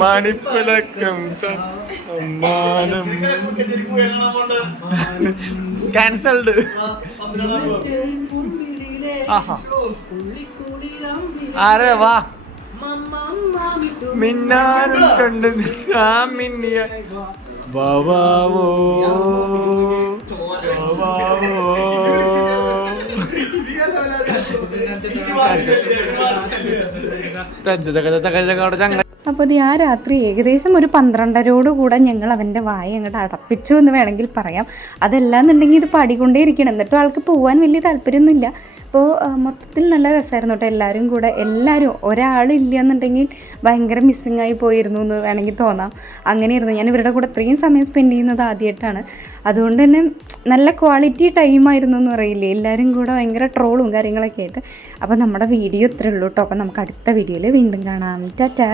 മണിപ്പിളക്കം അമ്മാനം ക്യാൻസൽഡ്. ആരെ വാ മിന്നാരും കണ്ട് ആ മിന്നിയ ബാബാവോ ബാബാവോ അപ്പോൾ ഇത് ആ രാത്രി ഏകദേശം ഒരു 12:30 ഞങ്ങൾ അവൻ്റെ വായ അങ്ങോട്ട് അടപ്പിച്ചു എന്ന് വേണമെങ്കിൽ പറയാം. അതല്ലാന്നുണ്ടെങ്കിൽ ഇത് പാടിക്കൊണ്ടേയിരിക്കണം. എന്നിട്ടും ആൾക്ക് പോകാൻ വലിയ താല്പര്യമൊന്നുമില്ല. അപ്പോൾ മൊത്തത്തിൽ നല്ല രസമായിരുന്നു കേട്ടോ. എല്ലാവരും ഒരാളില്ല എന്നുണ്ടെങ്കിൽ ഭയങ്കര മിസ്സിങ്ങായി പോയിരുന്നു എന്ന് വേണമെങ്കിൽ തോന്നാം. അങ്ങനെയായിരുന്നു. ഞാൻ ഇവരുടെ കൂടെ ഇത്രയും സമയം സ്പെൻഡ് ചെയ്യുന്നത് ആദ്യമായിട്ടാണ്. അതുകൊണ്ട് തന്നെ നല്ല ക്വാളിറ്റി ടൈമായിരുന്നു എന്ന് പറയില്ലേ. എല്ലാവരും കൂടെ ഭയങ്കര ട്രോളും കാര്യങ്ങളൊക്കെ ആയിട്ട്. അപ്പോൾ നമ്മുടെ വീഡിയോ ഇത്രയേ ഉള്ളൂ കേട്ടോ. അപ്പോൾ നമുക്ക് അടുത്ത വീഡിയോയിൽ വീണ്ടും കാണാം. ടാറ്റാ.